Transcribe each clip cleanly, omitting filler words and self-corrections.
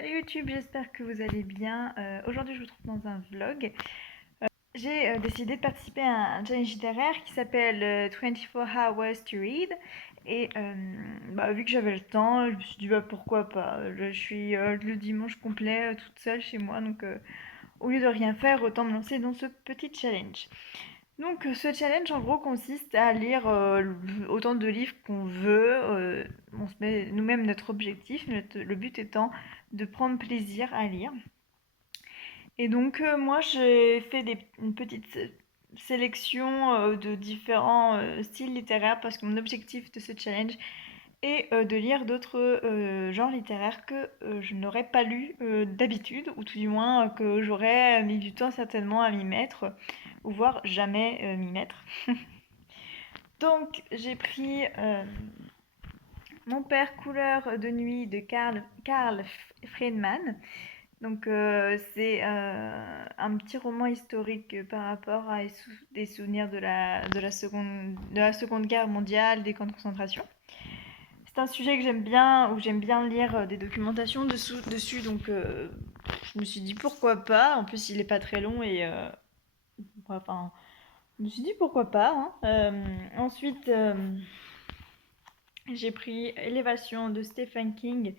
Salut YouTube, j'espère que vous allez bien. Aujourd'hui, je vous trouve dans un vlog. J'ai décidé de participer à un challenge littéraire qui s'appelle 24 Hours to Read. Et vu que j'avais le temps, je me suis dit pourquoi pas. Je suis le dimanche complet toute seule chez moi, donc au lieu de rien faire, autant me lancer dans ce petit challenge. Donc ce challenge en gros consiste à lire autant de livres qu'on veut. On se met nous-mêmes notre objectif, le but étant de prendre plaisir à lire. Et donc moi j'ai fait une petite sélection de différents styles littéraires parce que mon objectif de ce challenge est de lire d'autres genres littéraires que je n'aurais pas lu d'habitude, ou tout du moins que j'aurais mis du temps certainement à m'y mettre, ou voire jamais m'y mettre. Donc j'ai pris Mon père couleur de nuit de Karl Friedman. Donc c'est un petit roman historique par rapport à des souvenirs de la seconde Guerre mondiale, des camps de concentration. C'est un sujet que j'aime bien, où j'aime bien lire des documentations dessus, donc je me suis dit pourquoi pas. En plus il est pas très long et enfin je me suis dit pourquoi pas, hein. Ensuite j'ai pris Élévation de Stephen King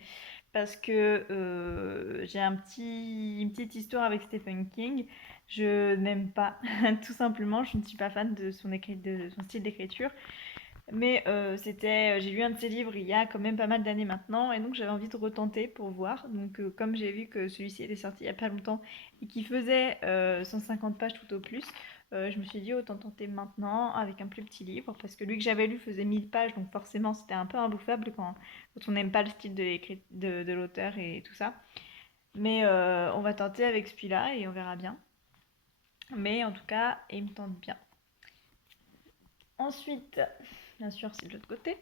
parce que j'ai une petite histoire avec Stephen King. Je n'aime pas, tout simplement, je ne suis pas fan de de son style d'écriture. Mais j'ai lu un de ses livres il y a quand même pas mal d'années maintenant, et donc j'avais envie de retenter pour voir. Donc comme j'ai vu que celui-ci était sorti il y a pas longtemps et qui faisait 150 pages tout au plus, je me suis dit autant tenter maintenant avec un plus petit livre, parce que lui que j'avais lu faisait 1000 pages, donc forcément c'était un peu imbouffable quand on n'aime pas le style de l'auteur et tout ça. Mais on va tenter avec celui-là et on verra bien. Mais en tout cas, il me tente bien. Ensuite, bien sûr, c'est de l'autre côté.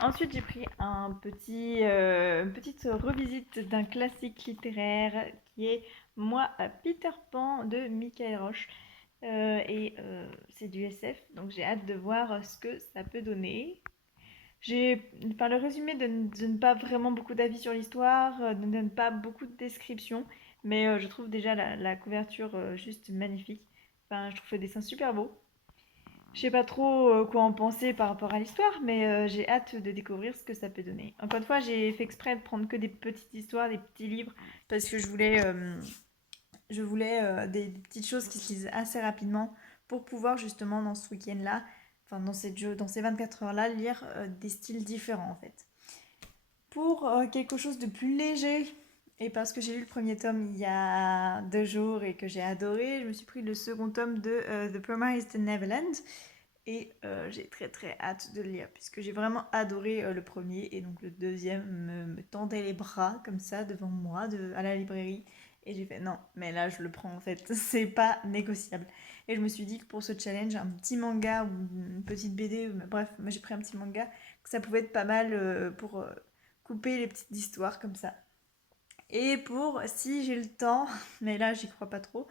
Ensuite, j'ai pris une petite revisite d'un classique littéraire qui est Moi à Peter Pan de Michael Roche. C'est du SF, donc j'ai hâte de voir ce que ça peut donner. Par le résumé, donne pas vraiment beaucoup d'avis sur l'histoire, ne donne pas beaucoup de descriptions, mais je trouve déjà la couverture juste magnifique. Enfin, je trouve le dessin super beau. Je sais pas trop quoi en penser par rapport à l'histoire, mais j'ai hâte de découvrir ce que ça peut donner. Encore une fois, j'ai fait exprès de prendre que des petites histoires, des petits livres, parce que je voulais des petites choses qui se lisent assez rapidement pour pouvoir justement dans ce week-end-là, enfin dans ces 24 heures-là, lire des styles différents en fait. Pour quelque chose de plus léger, et parce que j'ai lu le premier tome il y a 2 jours et que j'ai adoré, je me suis pris le second tome de The Promised Neverland. Et j'ai très très hâte de le lire, puisque j'ai vraiment adoré le premier, et donc le deuxième me tendait les bras comme ça devant moi à la librairie. Et j'ai fait non, mais là je le prends en fait, c'est pas négociable. Et je me suis dit que pour ce challenge, un petit manga ou une petite BD, bref, moi j'ai pris un petit manga, que ça pouvait être pas mal pour couper les petites histoires comme ça. Et pour, si j'ai le temps, mais là j'y crois pas trop,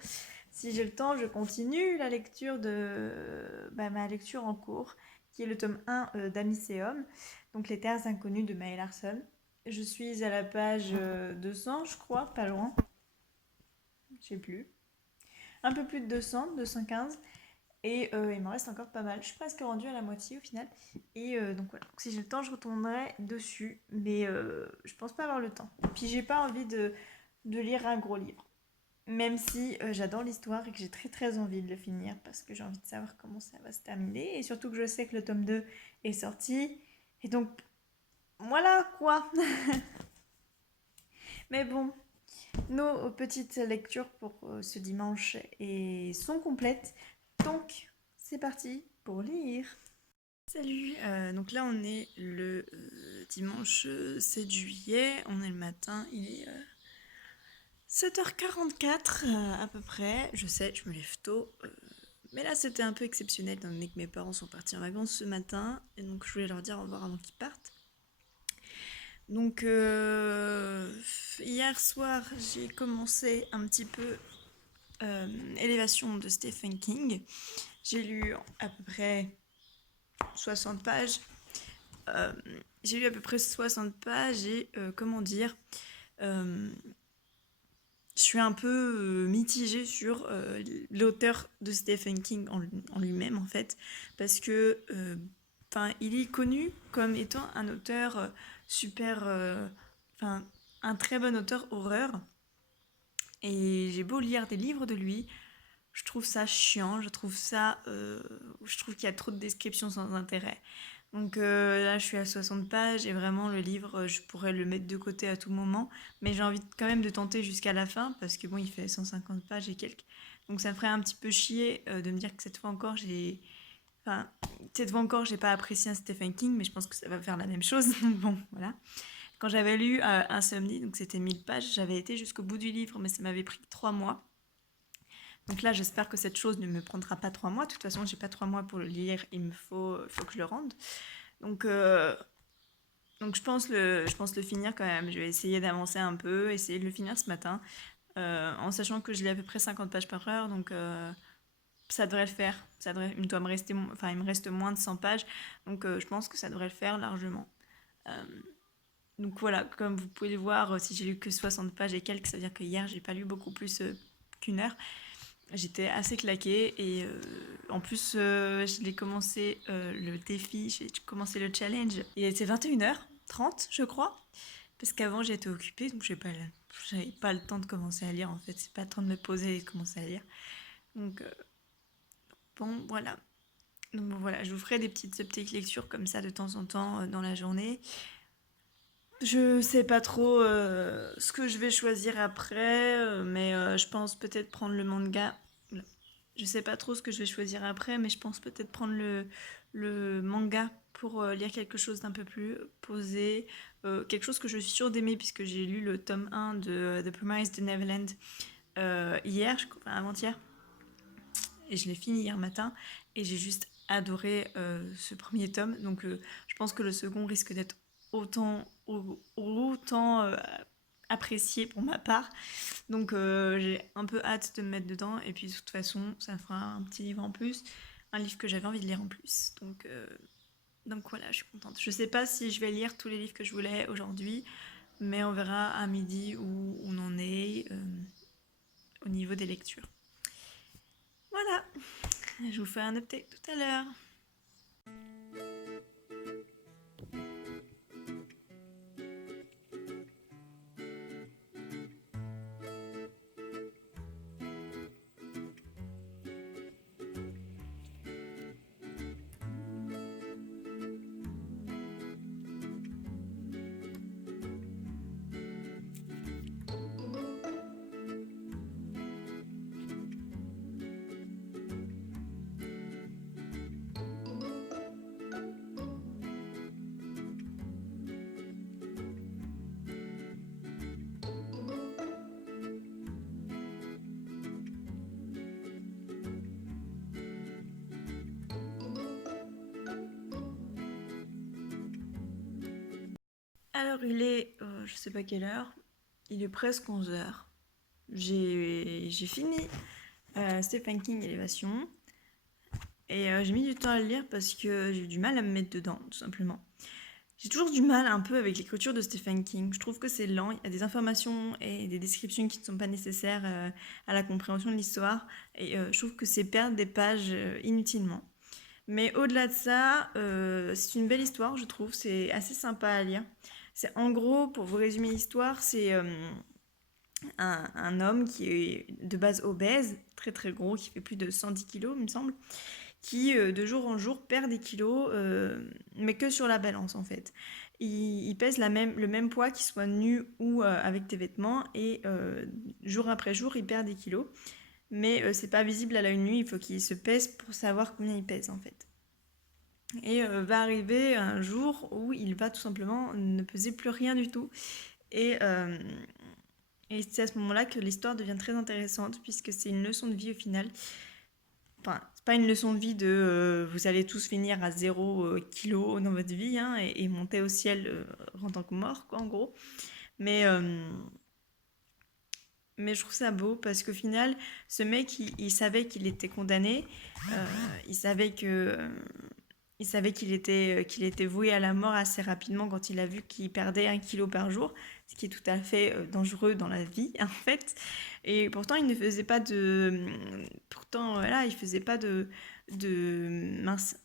si j'ai le temps, je continue la lecture ma lecture en cours, qui est le tome 1 d'Amiceum, donc Les Terres Inconnues de Maë Larson. Je suis à la page 200, je crois, pas loin, je sais plus. Un peu plus de 200, 215, et il m'en reste encore pas mal. Je suis presque rendue à la moitié au final. Et donc voilà, donc, si j'ai le temps, je retournerai dessus, mais je pense pas avoir le temps. Puis j'ai pas envie de lire un gros livre. Même si j'adore l'histoire et que j'ai très très envie de le finir parce que j'ai envie de savoir comment ça va se terminer. Et surtout que je sais que le tome 2 est sorti. Et donc, voilà quoi. Mais bon, nos petites lectures pour ce dimanche sont complètes. Donc, c'est parti pour lire. Salut, donc là on est le dimanche 7 juillet, on est le matin, il est 7h44 à peu près. Je sais, je me lève tôt. Mais là, c'était un peu exceptionnel, étant donné que mes parents sont partis en vacances ce matin. Et donc, je voulais leur dire au revoir avant qu'ils partent. Donc, hier soir, j'ai commencé un petit peu Élévation de Stephen King. J'ai lu à peu près 60 pages. J'ai lu à peu près 60 pages et, comment dire... je suis un peu mitigée sur l'auteur de Stephen King en lui-même, en fait, parce que il est connu comme étant un auteur super, enfin, un très bon auteur horreur. Et j'ai beau lire des livres de lui, je trouve ça chiant, je trouve qu'il y a trop de descriptions sans intérêt. Donc là, je suis à 60 pages et vraiment le livre, je pourrais le mettre de côté à tout moment, mais j'ai envie quand même de tenter jusqu'à la fin parce que bon, il fait 150 pages et quelques. Donc ça me ferait un petit peu chier de me dire que enfin, cette fois encore, j'ai pas apprécié un Stephen King, mais je pense que ça va faire la même chose. Donc bon, voilà. Quand j'avais lu Insomnie, donc c'était 1000 pages, j'avais été jusqu'au bout du livre, mais ça m'avait pris 3 mois. Donc là, j'espère que cette chose ne me prendra pas 3 mois. De toute façon, j'ai pas 3 mois pour le lire. Il faut que je le rende. Donc, euh, donc je pense le finir quand même. Je vais essayer d'avancer un peu, essayer de le finir ce matin, en sachant que je lis à peu près 50 pages par heure. Donc ça devrait le faire. Il me reste moins de 100 pages. Donc je pense que ça devrait le faire largement. Euh, donc voilà, comme vous pouvez le voir, si j'ai lu que 60 pages et quelques, ça veut dire que hier, j'ai pas lu beaucoup plus qu'une heure. J'étais assez claquée et en plus je l'ai commencé le défi, j'ai commencé le challenge. Il était 21h30 je crois, parce qu'avant j'étais occupée donc j'avais pas le temps de commencer à lire en fait, c'est pas le temps de me poser et de commencer à lire. Donc bon voilà. Donc bon, voilà, je vous ferai des petites lectures comme ça de temps en temps dans la journée. Je sais pas trop ce que je vais choisir après, mais je pense peut-être prendre le manga. Je sais pas trop ce que je vais choisir après, mais je pense peut-être prendre le manga pour lire quelque chose d'un peu plus posé. Quelque chose que je suis sûre d'aimer, puisque j'ai lu le tome 1 de The Promise de Neverland hier, enfin avant-hier, et je l'ai fini hier matin, et j'ai juste adoré ce premier tome. Donc je pense que le second risque d'être autant apprécié pour ma part. Donc j'ai un peu hâte de me mettre dedans. Et puis de toute façon, ça fera un petit livre en plus. Un livre que j'avais envie de lire en plus. Donc voilà, je suis contente. Je sais pas si je vais lire tous les livres que je voulais aujourd'hui. Mais on verra à midi où on en est au niveau des lectures. Voilà, je vous fais un update tout à l'heure. Alors il est, je sais pas quelle heure, il est presque 11h. J'ai fini Stephen King Élévation. Et j'ai mis du temps à le lire parce que j'ai eu du mal à me mettre dedans, tout simplement. J'ai toujours du mal un peu avec l'écriture de Stephen King. Je trouve que c'est lent, il y a des informations et des descriptions qui ne sont pas nécessaires à la compréhension de l'histoire. Et je trouve que c'est perdre des pages inutilement. Mais au-delà de ça, c'est une belle histoire, je trouve. C'est assez sympa à lire. C'est en gros, pour vous résumer l'histoire, c'est un homme qui est de base obèse, très très gros, qui fait plus de 110 kilos, il me semble, qui de jour en jour perd des kilos, mais que sur la balance en fait. Il pèse le même poids qu'il soit nu ou avec tes vêtements, et jour après jour il perd des kilos. Mais c'est pas visible à l'œil nu, il faut qu'il se pèse pour savoir combien il pèse en fait. Et va arriver un jour où il va tout simplement ne peser plus rien du tout. Et, euh, et c'est à ce moment-là que l'histoire devient très intéressante, puisque c'est une leçon de vie au final. Enfin, c'est pas une leçon de vie de vous allez tous finir à 0 kg dans votre vie, hein, et monter au ciel en tant que mort, quoi, en gros. Mais, euh, mais je trouve ça beau parce qu'au final, ce mec, il savait qu'il était condamné, il savait que il savait qu'il était voué à la mort assez rapidement quand il a vu qu'il perdait 1 kilo par jour, ce qui est tout à fait dangereux dans la vie, en fait. Et pourtant, il ne faisait pas de... Pourtant, voilà, il faisait pas mince,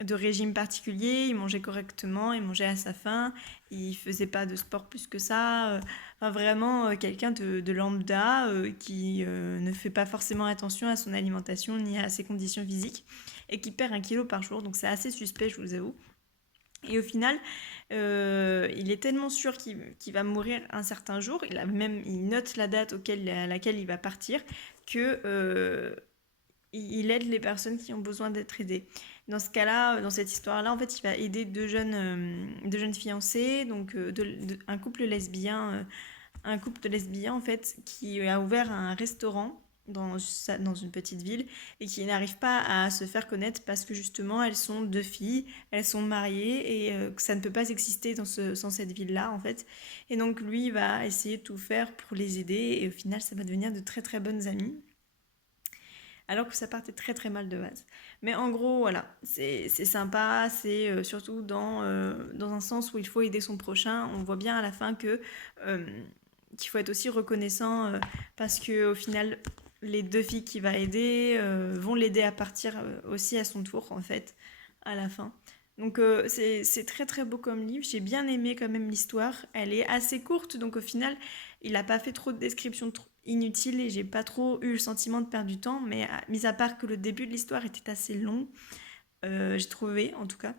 de régime particulier, il mangeait correctement, il mangeait à sa faim, il faisait pas de sport plus que ça. Enfin, vraiment quelqu'un de lambda qui ne fait pas forcément attention à son alimentation ni à ses conditions physiques et qui perd 1 kilo par jour. Donc c'est assez suspect, je vous avoue. Et au final, il est tellement sûr qu'il va mourir un certain jour, il note la date à laquelle il va partir, que il aide les personnes qui ont besoin d'être aidées. Dans ce cas-là, dans cette histoire-là, en fait, il va aider deux jeunes fiancés, donc un couple de lesbiens en fait, qui a ouvert un restaurant dans une petite ville et qui n'arrive pas à se faire connaître parce que justement elles sont deux filles, elles sont mariées et que ça ne peut pas exister sans cette ville-là en fait. Et donc lui va essayer de tout faire pour les aider et au final ça va devenir de très très bonnes amies alors que ça partait très très mal de base. Mais en gros, voilà, c'est sympa, c'est surtout dans un sens où il faut aider son prochain. On voit bien à la fin euh, qu'il faut être aussi reconnaissant parce que au final, les deux filles qu'il va aider vont l'aider à partir aussi à son tour, en fait, à la fin. Donc c'est très très beau comme livre, j'ai bien aimé quand même l'histoire, elle est assez courte, donc au final il n'a pas fait trop de descriptions inutiles et j'ai pas trop eu le sentiment de perdre du temps, mais mis à part que le début de l'histoire était assez long, j'ai trouvé en tout cas.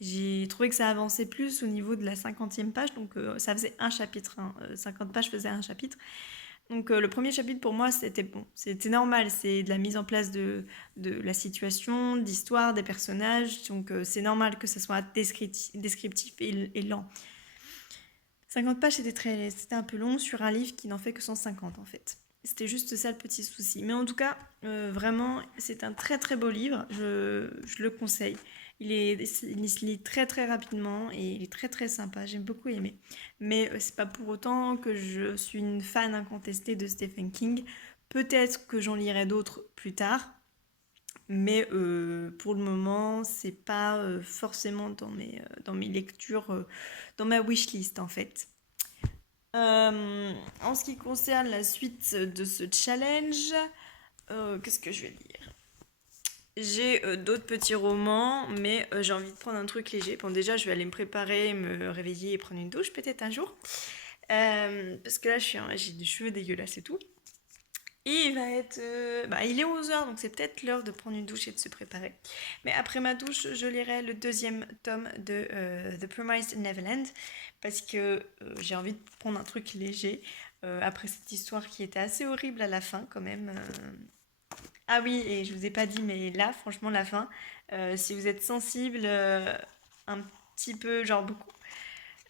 J'ai trouvé que ça avançait plus au niveau de la 50e page, donc ça faisait un chapitre, hein, 50 pages faisait un chapitre. Donc le premier chapitre pour moi c'était bon, c'était normal, c'est de la mise en place de la situation, d'histoire, des personnages, donc c'est normal que ça soit descriptif et lent. 50 pages c'était un peu long sur un livre qui n'en fait que 150 en fait. C'était juste ça le petit souci. Mais en tout cas, vraiment, c'est un très très beau livre, je le conseille. Il se lit très très rapidement et il est très très sympa, j'ai beaucoup aimé. Mais c'est pas pour autant que je suis une fan incontestée de Stephen King. Peut-être que j'en lirai d'autres plus tard, mais pour le moment, c'est pas forcément dans mes lectures, dans ma wishlist en fait. En ce qui concerne la suite de ce challenge, qu'est-ce que je vais lire? J'ai d'autres petits romans, mais j'ai envie de prendre un truc léger. Bon, déjà, je vais aller me préparer, me réveiller et prendre une douche peut-être un jour. Parce que là, j'ai des cheveux dégueulasses et tout. Et il est 11h, donc c'est peut-être l'heure de prendre une douche et de se préparer. Mais après ma douche, je lirai le deuxième tome de The Promised Neverland parce que j'ai envie de prendre un truc léger après cette histoire qui était assez horrible à la fin quand même. Ah oui, et je vous ai pas dit, mais là, franchement, la fin, si vous êtes sensible, un petit peu, genre beaucoup,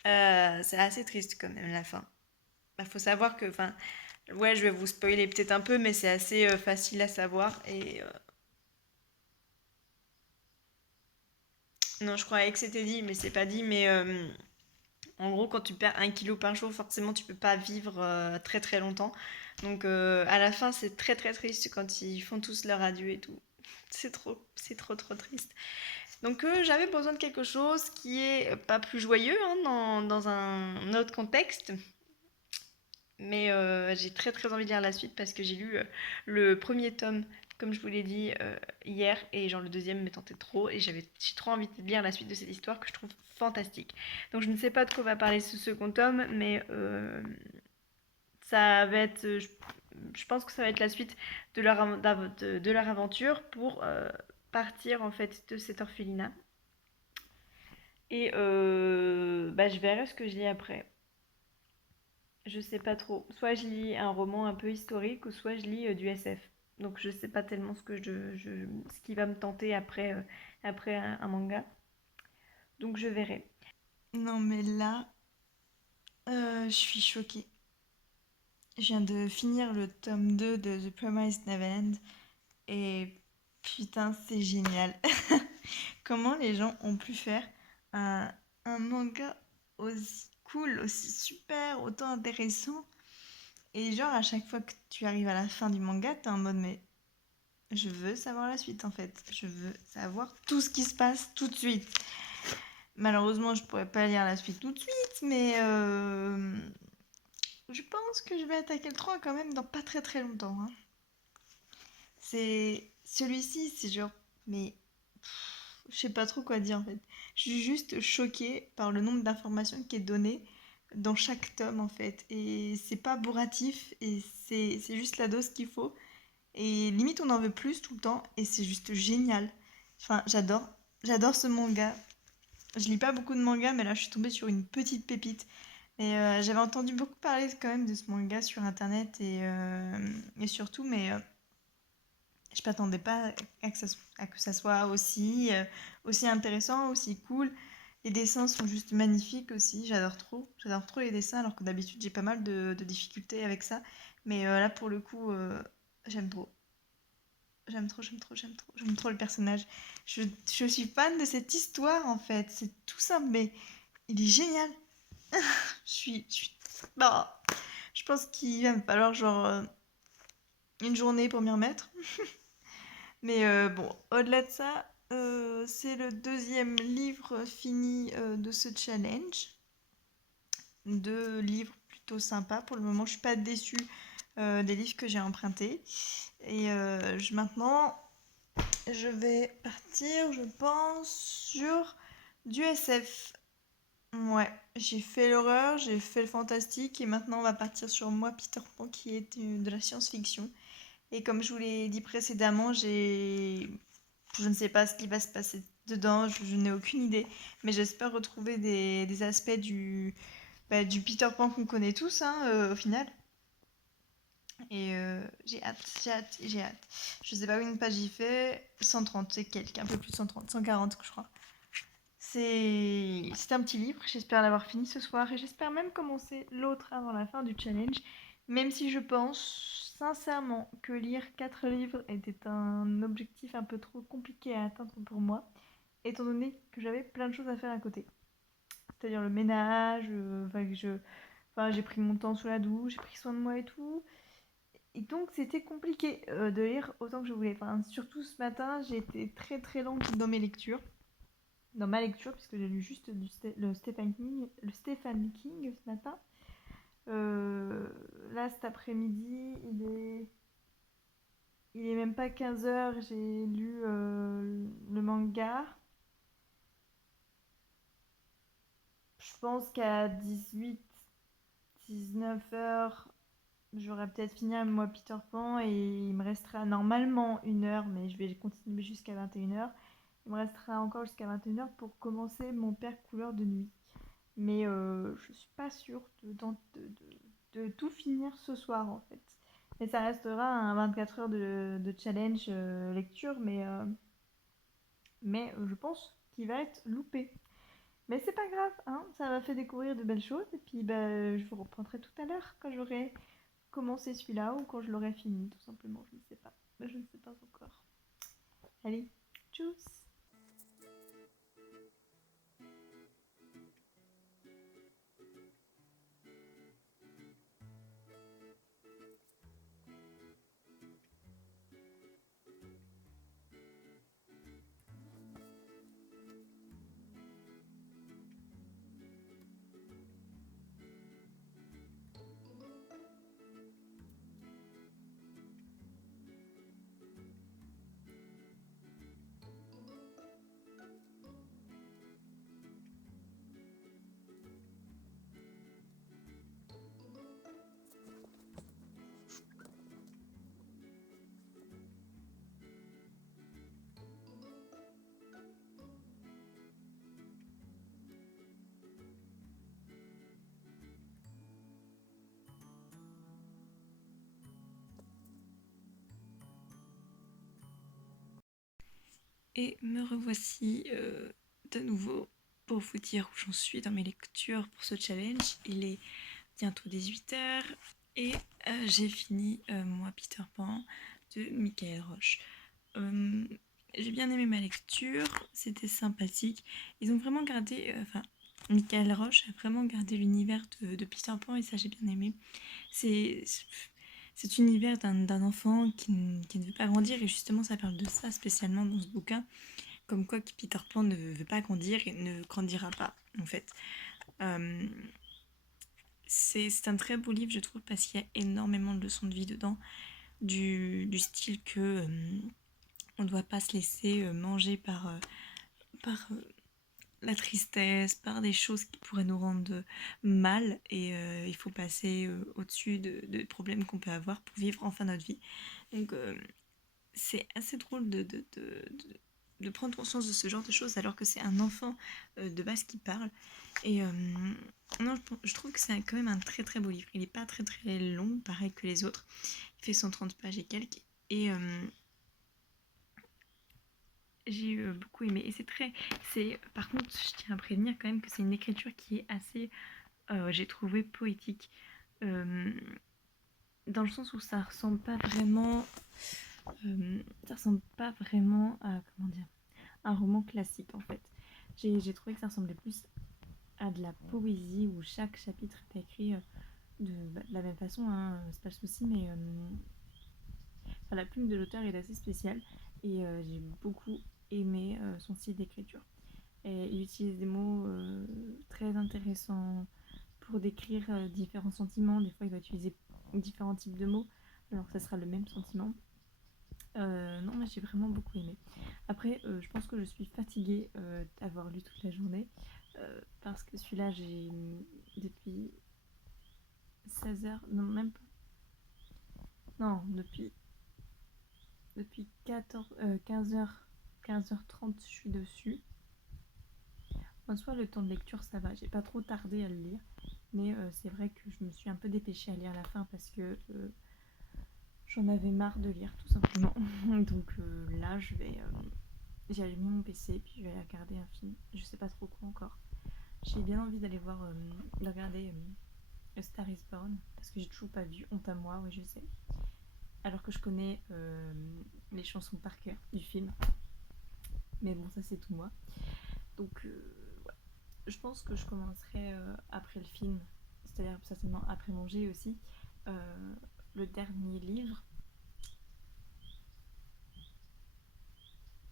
c'est assez triste quand même la fin. Il faut savoir que, enfin, ouais, je vais vous spoiler peut-être un peu, mais c'est assez facile à savoir. Non, je croyais que c'était dit, mais c'est pas dit. Mais en gros, quand tu perds 1 kilo par jour, forcément, tu peux pas vivre très très longtemps. Donc à la fin, c'est très très triste quand ils font tous leur adieu et tout. C'est trop trop triste. Donc j'avais besoin de quelque chose qui est pas plus joyeux hein, dans un autre contexte. Mais j'ai très très envie de lire la suite parce que j'ai lu le premier tome, comme je vous l'ai dit hier, et genre le deuxième me tentait trop, et j'ai trop envie de lire la suite de cette histoire que je trouve fantastique. Donc je ne sais pas de quoi va parler ce second tome, mais ça va être, je pense que ça va être la suite de leur aventure pour partir en fait de cet orphelinat. Et je verrai ce que je lis après. Je sais pas trop. Soit je lis un roman un peu historique, ou soit je lis du SF. Donc je sais pas tellement ce qui va me tenter après un manga. Donc je verrai. Non mais là, je suis choquée. Je viens de finir le tome 2 de The Promised Neverland et putain c'est génial. Comment les gens ont pu faire un manga aussi cool, aussi super, autant intéressant. Et genre, à chaque fois que tu arrives à la fin du manga, t'es en mode, mais Je veux savoir la suite en fait. Je veux savoir tout ce qui se passe tout de suite. Malheureusement, je pourrais pas lire la suite tout de suite, mais je pense que je vais attaquer le 3 quand même dans pas très très longtemps, hein. C'est celui-ci, c'est genre, mais je sais pas trop quoi dire en fait. Je suis juste choquée par le nombre d'informations qui est donné dans chaque tome en fait. Et c'est pas bourratif et c'est juste la dose qu'il faut. Et limite on en veut plus tout le temps et c'est juste génial. Enfin, j'adore ce manga. Je lis pas beaucoup de mangas, mais là je suis tombée sur une petite pépite. Et j'avais entendu beaucoup parler quand même de ce manga sur internet et surtout, mais je m'attendais pas à que ça soit aussi intéressant, aussi cool. Les dessins sont juste magnifiques aussi, j'adore trop les dessins, alors que d'habitude j'ai pas mal de difficultés avec ça. Mais là pour le coup, j'aime trop. J'aime trop le personnage. Je suis fan de cette histoire en fait, c'est tout simple, mais il est génial. Je suis... Non, je pense qu'il va me falloir genre une journée pour m'y remettre. Mais bon, au-delà de ça, c'est le deuxième livre fini de ce challenge. Deux livres plutôt sympas. Pour le moment, je suis pas déçue des livres que j'ai empruntés. Et maintenant, je vais partir, je pense, sur du SF. Ouais, j'ai fait l'horreur, j'ai fait le fantastique et maintenant on va partir sur moi, Peter Pan, qui est de la science-fiction. Et comme je vous l'ai dit précédemment, je ne sais pas ce qui va se passer dedans, je n'ai aucune idée, mais j'espère retrouver des aspects du Peter Pan qu'on connaît tous, hein, au final. Et j'ai hâte, j'ai hâte, j'ai hâte. Je sais pas combien de pages j'y fais, 130 c'est quelques, un peu plus de 130, 140 je crois. C'est un petit livre, j'espère l'avoir fini ce soir et j'espère même commencer l'autre avant la fin du challenge, même si je pense sincèrement que lire 4 livres était un objectif un peu trop compliqué à atteindre pour moi, étant donné que j'avais plein de choses à faire à côté. C'est-à-dire le ménage, j'ai pris mon temps sous la douche, j'ai pris soin de moi et tout. Et donc c'était compliqué de lire autant que je voulais. Enfin, surtout ce matin, j'ai été très très lente dans mes lectures. Dans ma lecture, puisque j'ai lu juste le Stephen King ce matin. Là, cet après-midi, il est même pas 15 heures, j'ai lu le manga. Je pense qu'à 18-19 heures, j'aurai peut-être fini un mois Peter Pan et il me restera normalement 1 heure, mais je vais continuer jusqu'à 21 heures. Il me restera encore jusqu'à 21 heures pour commencer mon père couleur de nuit. Mais je suis pas sûre de tout finir ce soir en fait. Mais ça restera un 24 heures de challenge lecture, mais je pense qu'il va être loupé. Mais c'est pas grave, hein, ça m'a fait découvrir de belles choses et puis bah, je vous reprendrai tout à l'heure quand j'aurai commencé celui-là ou quand je l'aurai fini, tout simplement, je ne sais pas. Mais je ne sais pas encore. Allez, tchuss! Et me revoici de nouveau pour vous dire où j'en suis dans mes lectures pour ce challenge. Il est bientôt 18 heures et j'ai fini moi Peter Pan de Michael Roche. J'ai bien aimé ma lecture, c'était sympathique. Ils ont vraiment gardé, Michael Roche a vraiment gardé l'univers de Peter Pan et ça j'ai bien aimé. C'est cet univers d'un enfant qui ne veut pas grandir, et justement ça parle de ça spécialement dans ce bouquin, comme quoi que Peter Pan ne veut pas grandir et ne grandira pas en fait. Euh, c'est un très beau livre je trouve parce qu'il y a énormément de leçons de vie dedans, du style que on ne doit pas se laisser manger par la tristesse, par des choses qui pourraient nous rendre mal, et il faut passer au-dessus de problèmes qu'on peut avoir pour vivre enfin notre vie. Donc c'est assez drôle de prendre conscience de ce genre de choses alors que c'est un enfant de base qui parle. Et non, je trouve que c'est quand même un très très beau livre. Il n'est pas très très long, pareil que les autres. Il fait 130 pages et quelques. Et j'ai beaucoup aimé. Et par contre, je tiens à prévenir quand même que c'est une écriture qui est assez, j'ai trouvé poétique. Euh, Dans le sens où ça ressemble pas vraiment à, comment dire, un roman classique en fait. J'ai trouvé que ça ressemblait plus à de la poésie où chaque chapitre était écrit de la même façon, hein, c'est pas le souci, mais enfin, la plume de l'auteur est assez spéciale et j'ai beaucoup aimé son style d'écriture. Et il utilise des mots très intéressants pour décrire différents sentiments. Des fois, il va utiliser différents types de mots, alors que ça sera le même sentiment. Non, mais j'ai vraiment beaucoup aimé. Après, je pense que je suis fatiguée d'avoir lu toute la journée. Parce que celui-là, j'ai depuis 16 heures, non, même pas. Non, depuis 15h, 15h30, je suis dessus. En soi, le temps de lecture, ça va. J'ai pas trop tardé à le lire. Mais c'est vrai que je me suis un peu dépêchée à lire la fin parce que j'en avais marre de lire, tout simplement. Donc là, j'ai allumé mon PC et puis je vais aller regarder un film. Je sais pas trop quoi encore. J'ai bien envie d'aller de regarder A Star is Born parce que j'ai toujours pas vu. Honte à moi, oui, je sais. Alors que je connais les chansons par cœur du film. Mais bon, ça c'est tout moi. Donc, ouais. Je pense que je commencerai après le film, c'est-à-dire certainement après manger aussi, le dernier livre.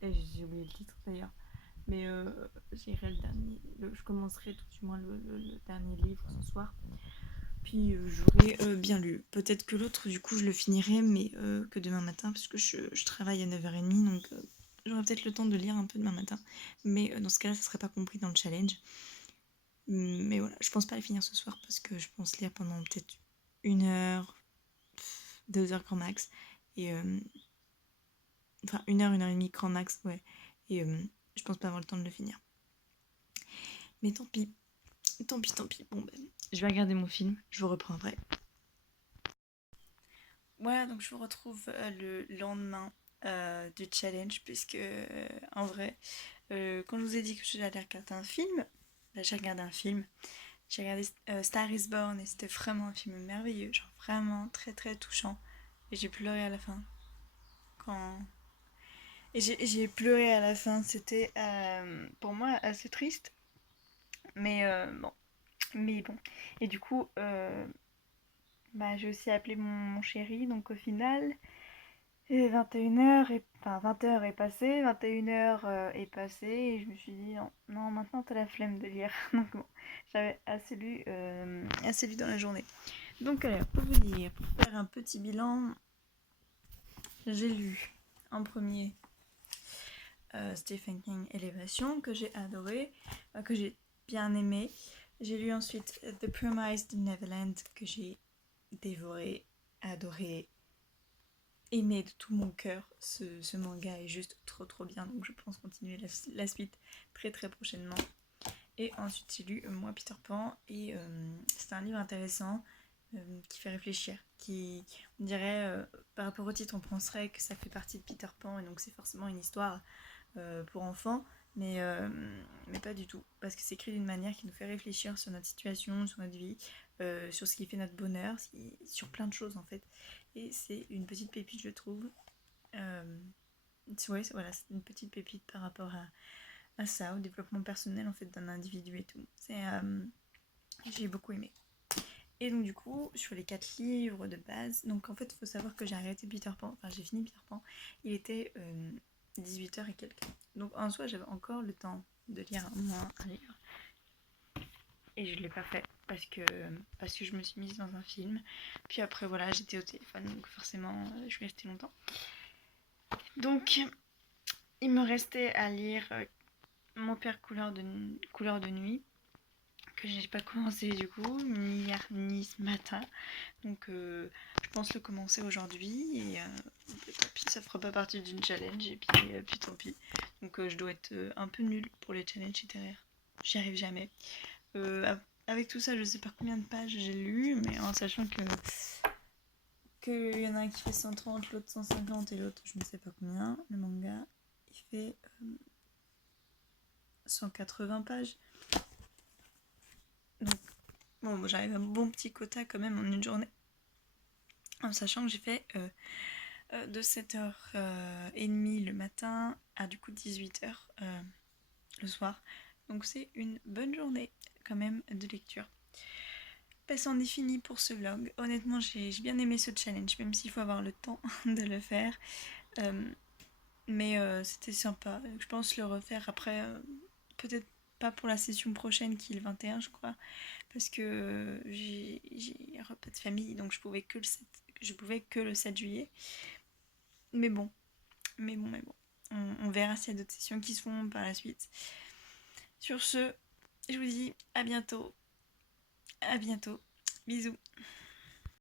Et j'ai oublié le titre d'ailleurs. Mais j'irai je commencerai tout du moins le dernier livre ce soir. Puis j'aurai bien lu. Peut-être que l'autre, du coup, je le finirai, mais que demain matin, parce que je travaille à 9h30, donc j'aurai peut-être le temps de lire un peu demain matin. Mais dans ce cas-là, ça ne serait pas compris dans le challenge. Mais voilà, je pense pas le finir ce soir, parce que je pense lire pendant peut-être 1 heure, 2 heures grand max. Et enfin, 1 heure, 1 heure et demie grand max, ouais. Et je pense pas avoir le temps de le finir. Mais tant pis. Tant pis, tant pis. Bon, ben, je vais regarder mon film. Je vous reprends après. Voilà, donc je vous retrouve le lendemain du challenge, puisque en vrai, quand je vous ai dit que j'allais regarder un film, bah, j'ai regardé un film. J'ai regardé Star is Born et c'était vraiment un film merveilleux, genre vraiment très très touchant. Et j'ai pleuré à la fin. Quand... Et j'ai pleuré à la fin, c'était pour moi assez triste, mais bon. Mais bon. Et du coup, bah, j'ai aussi appelé mon chéri, donc au final, 21h enfin 20h est passé, 21h est passé, et je me suis dit non, non maintenant t'as la flemme de lire. Donc bon, j'avais assez lu dans la journée. Donc alors, pour vous dire, pour faire un petit bilan, j'ai lu en premier Stephen King Élévation, que j'ai adoré, que j'ai bien aimé. J'ai lu ensuite The Promised Neverland, que j'ai dévoré, adoré, aimé de tout mon cœur. Ce manga est juste trop trop bien, donc je pense continuer la suite très très prochainement. Et ensuite j'ai lu Moi Peter Pan, et c'est un livre intéressant qui fait réfléchir, on dirait par rapport au titre on penserait que ça fait partie de Peter Pan et donc c'est forcément une histoire pour enfants, mais pas du tout, parce que c'est écrit d'une manière qui nous fait réfléchir sur notre situation, sur notre vie, sur ce qui fait notre bonheur, sur plein de choses en fait. Et c'est une petite pépite, je trouve. Ouais, voilà, c'est une petite pépite par rapport à ça, au développement personnel en fait d'un individu et tout. J'ai beaucoup aimé. Et donc du coup, sur les 4 livres de base, donc en fait, il faut savoir que j'ai arrêté Peter Pan, enfin j'ai fini Peter Pan, il était 18h et quelques. Donc en soi, j'avais encore le temps de lire un livre. Et je ne l'ai pas fait parce que je me suis mise dans un film. Puis après, voilà, j'étais au téléphone, donc forcément, je suis restée longtemps. Donc, il me restait à lire Mon père couleur de nuit, que j'ai pas commencé du coup, ni hier ni ce matin. Donc, je pense le commencer aujourd'hui. Et tant pis, ça fera pas partie d'une challenge. Et puis tant pis. Donc, je dois être un peu nulle pour les challenges littéraires. J'y arrive jamais. Avec tout ça, je sais pas combien de pages j'ai lu, mais en sachant qu'il y en a un qui fait 130, l'autre 150 et l'autre je ne sais pas combien, le manga, il fait 180 pages. Donc, bon, j'arrive à un bon petit quota quand même en une journée. En sachant que j'ai fait de 7h30 le matin à du coup 18h le soir. Donc c'est une bonne journée quand même de lecture. C'en est fini pour ce vlog. Honnêtement, j'ai bien aimé ce challenge, même s'il faut avoir le temps de le faire. Mais c'était sympa. Je pense le refaire après, peut-être pas pour la session prochaine qui est le 21, je crois, parce que j'ai un repas de famille, donc je pouvais que le 7 juillet. Mais bon. On verra s'il y a d'autres sessions qui se font par la suite. Sur ce, je vous dis à bientôt. À bientôt. Bisous.